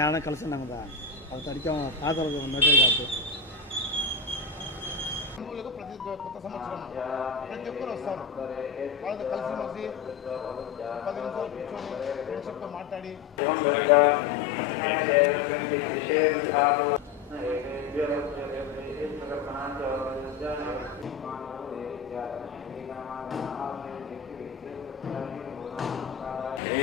యాడ కలిసి ఉన్నాం కదా అది తడికా పాతలు ఉన్నట్టే కాదు ప్రతి కొత్త సంవత్సరం ప్రతి ఒక్కరు వస్తారు వాళ్ళతో కలిసి మెలిసి పది నిమిషాలు కూర్చొని ఫ్రెండ్షిప్తో మాట్లాడి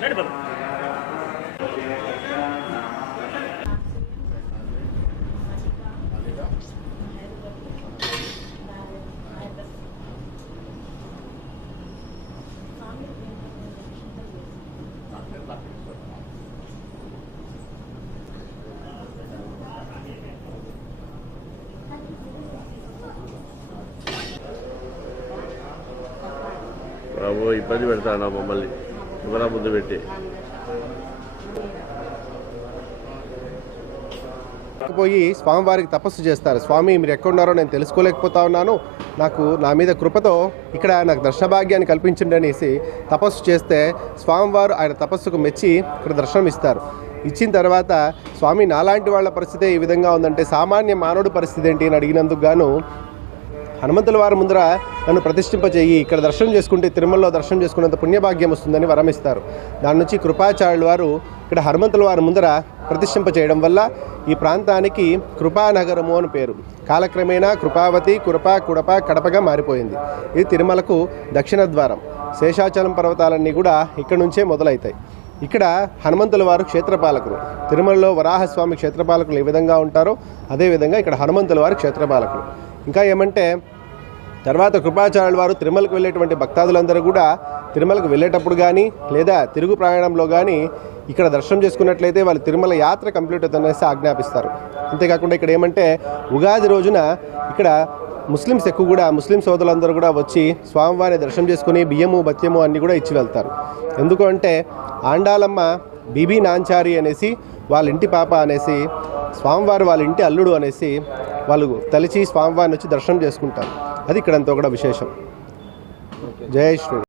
తీసుకో ఓ ఇబ్బంది పెడతాను మమ్మల్ని. ఎవరా ముందు పెట్టి. పోయి స్వామివారికి తపస్సు చేస్తారు. స్వామి మీరు ఎక్కడున్నారో నేను తెలుసుకోలేకపోతా ఉన్నాను. నాకు నా మీద కృపతో ఇక్కడ నాకు దర్శనభాగ్యాన్ని కల్పించండి అనేసి తపస్సు చేస్తే స్వామివారు ఆయన తపస్సుకు మెచ్చి ఇక్కడ దర్శనం ఇస్తారు. ఇచ్చిన తర్వాత స్వామి నాలాంటి వాళ్ళ పరిస్థితి ఏ విధంగా ఉందంటే సామాన్య మానవుడి పరిస్థితి ఏంటి? అని అడిగినందుకు గాను హనుమంతుల వారి ముందర నన్ను ప్రతిష్ఠింపచేయి ఇక్కడ దర్శనం చేసుకుంటే తిరుమలలో దర్శనం చేసుకున్నంత పుణ్యభాగ్యం వస్తుందని వరమిస్తారు. దాని నుంచి కృపాచార్యుల వారు ఇక్కడ హనుమంతుల వారి ముందర ప్రతిష్ఠింప చేయడం వల్ల ఈ ప్రాంతానికి కృపానగరము అని పేరు. కాలక్రమేణా కృపావతి కృప కుడప కడపగా మారిపోయింది. ఇది తిరుమలకు దక్షిణ ద్వారం. శేషాచలం పర్వతాలన్నీ కూడా ఇక్కడ నుంచే మొదలవుతాయి ఇక్కడ హనుమంతుల వారు క్షేత్రపాలకులు. తిరుమలలో వరాహస్వామి క్షేత్రపాలకులు ఏ విధంగా ఉంటారో అదేవిధంగా ఇక్కడ హనుమంతుల వారు క్షేత్రపాలకులు. ఇంకా ఏమంటే తర్వాత కృపాచార్యుల వారు తిరుమలకు వెళ్ళేటువంటి భక్తాదులందరూ కూడా తిరుమలకు వెళ్ళేటప్పుడు కానీ లేదా తిరుగు ప్రయాణంలో కానీ ఇక్కడ దర్శనం చేసుకున్నట్లయితే వాళ్ళు తిరుమల యాత్ర కంప్లీట్ అవుతుందనేసి ఆజ్ఞాపిస్తారు. అంతేకాకుండా ఇక్కడ ఏమంటే ఉగాది రోజున ఇక్కడ ముస్లిమ్స్ ఎక్కువ కూడా ముస్లిం సోదరులందరూ కూడా వచ్చి స్వామివారిని దర్శనం చేసుకుని బియ్యము బత్యము అన్నీ కూడా ఇచ్చి వెళ్తారు. ఎందుకు అంటే ఆండాలమ్మ బీబీ నాంచారి అనేసి వాళ్ళ ఇంటి పాప అనేసి స్వామివారు వాళ్ళ ఇంటి అల్లుడు అనేసి వాళ్ళు తలిచి స్వామివారిని వచ్చి దర్శనం చేసుకుంటారు. అది ఇక్కడంతా కూడా విశేషం. జయ శ్రీ